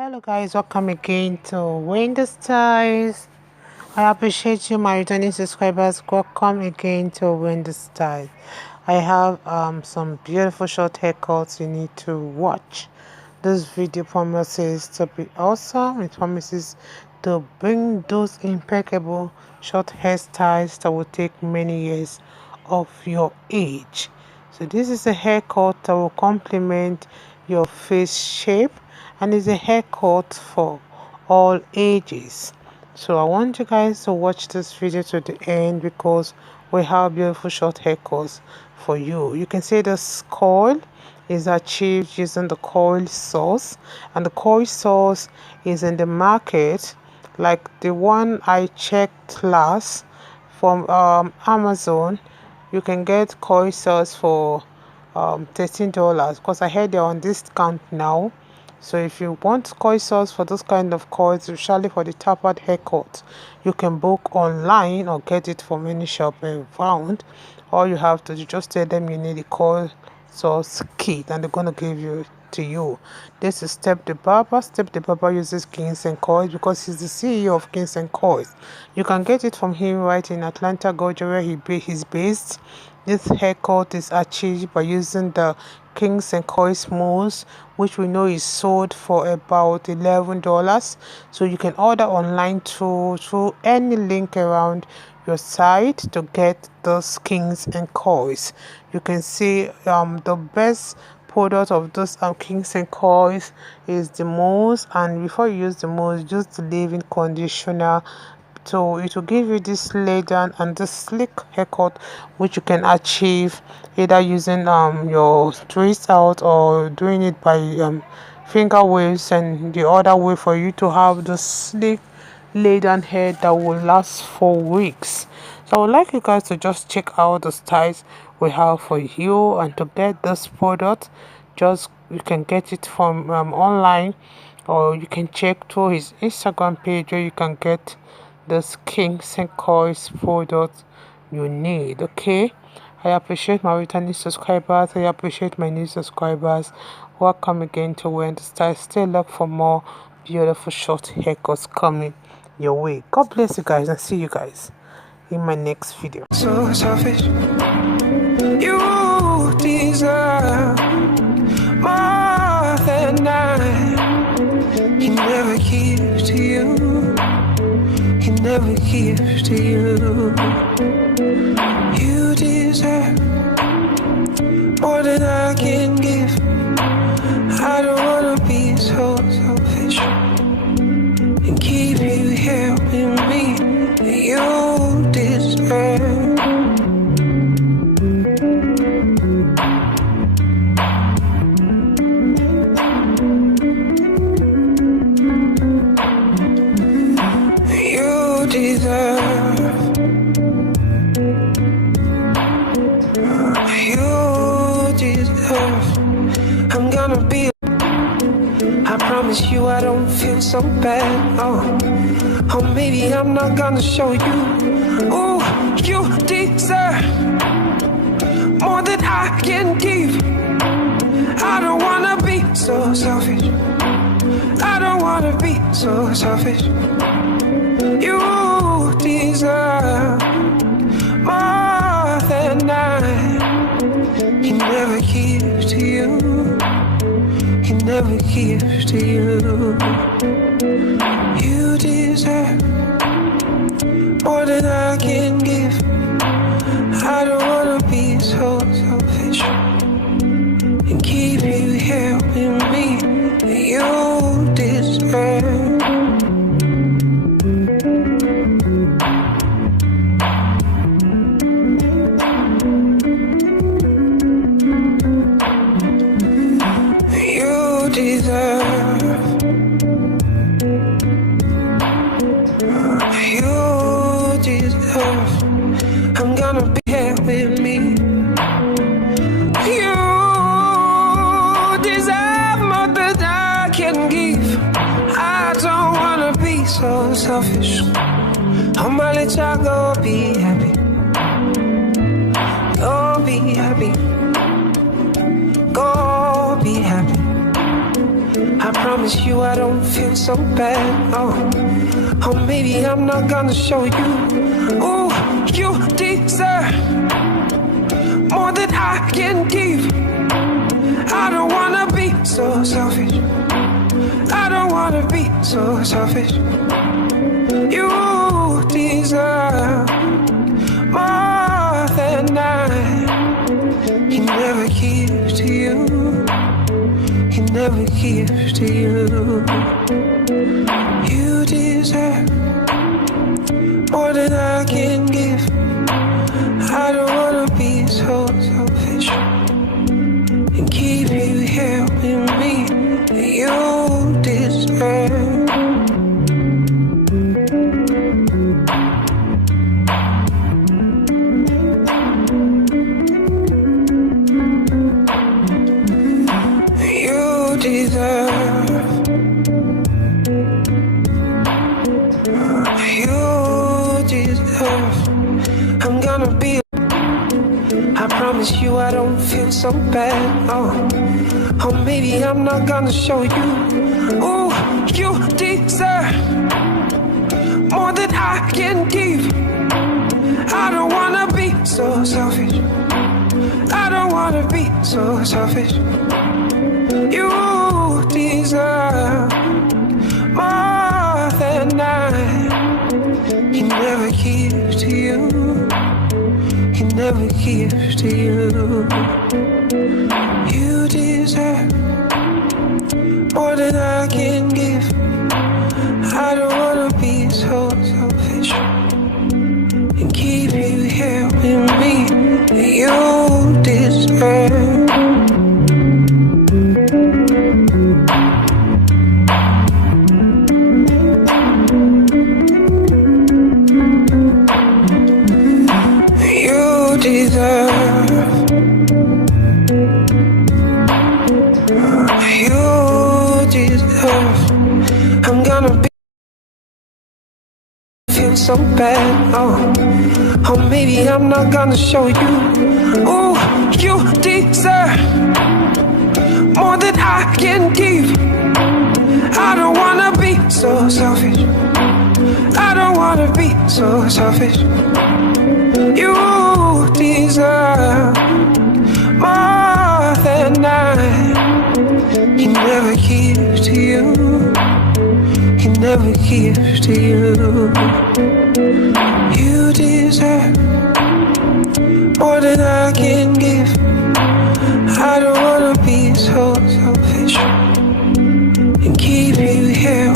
Hello guys, welcome again to Windows Styles. I appreciate you, my returning subscribers. Welcome again to Windows Styles. I have some beautiful short haircuts you need to watch. This video promises to be awesome. It promises to bring those impeccable short hairstyles that will take many years of your age. So this is a haircut that will complement your face shape and is a haircut for all ages. So I want you guys to watch this video to the end because we have beautiful short haircuts for you. You can see this coil is achieved using the coil sauce, and the coil sauce is in the market like the one I checked last from Amazon. You can get coil sauce for $13 because I heard they're on discount now. So if you want coil sauce for this kind of coils, especially for the tapered haircut, you can book online or get it from any shop around. All you have to do, just tell them you need a coil sauce kit and they're going to give you to you. This is Step the Barber. Step the Barber uses Kings and Coils because he's the CEO of Kings and Coils. You can get it from him right in Atlanta, Georgia, where he's based. This haircut is achieved by using the Kings and Coils Mousse, which we know is sold for about $11. So you can order online through any link around your site to get those Kings and Coils. You can see the best product of those Kings and Coils is the mousse, and before you use the mousse, use the leave-in conditioner. So it will give you this laden and this slick haircut, which you can achieve either using your twist out or doing it by finger waves, and the other way for you to have the slick laden hair that will last for weeks. So I would like you guys to just check out the styles we have for you, and to get this product, just you can get it from online, or you can check through his Instagram page where you can get this Kings and Coils product you need. Okay, I appreciate my returning subscribers. I appreciate my new subscribers. Welcome again to Windows Styles. Still look for more beautiful short haircuts coming your way. God bless you guys, and see you guys in my next video. So selfish, you deserve more than I can never give to you. Can never give to you. You deserve more than I can give. I don't wanna be so selfish and keep you helping me. You deserve. You deserve. You deserve. I'm gonna be. I promise you I don't feel so bad. Oh, maybe I'm not gonna show you. Oh, you deserve more than I can give. I don't wanna be so selfish. I don't wanna be so selfish. You deserve more than I can never give to you. Can never give to you. You deserve more than I can give. I don't wanna be so selfish and keep you helping me. You deserve. You deserve. You deserve. I'm gonna be helping me. You deserve more than I can give. I don't wanna be so selfish. I'ma let y'all go be happy. Go be happy. Go be happy. I promise you I don't feel so bad. Oh, maybe I'm not gonna show you. Ooh, you deserve more than I can give. I don't wanna be so selfish. I don't wanna be so selfish. You deserve more than I can never give to you. Can never give to you. You deserve more than I can give. I don't wanna be so selfish and keep you here with me. You deserve. You deserve. You deserve. I'm gonna be. I promise you I don't feel so bad. Oh, maybe I'm not gonna show you. Ooh, you deserve more than I can give. I don't wanna be so selfish. I don't wanna be so selfish. You deserve more than I can never give to you. Can never give to you. You deserve more than I can give. I don't wanna be so selfish and keep you here with me. You deserve. You deserve. You deserve. I'm gonna be. Feel so bad. Oh, maybe I'm not gonna show you. Ooh, you deserve more than I can give. I don't wanna be so selfish. I don't wanna be so selfish. You deserve more than I can never give to you. Can never give to you. You deserve more than I can give. I don't wanna be so selfish and keep you here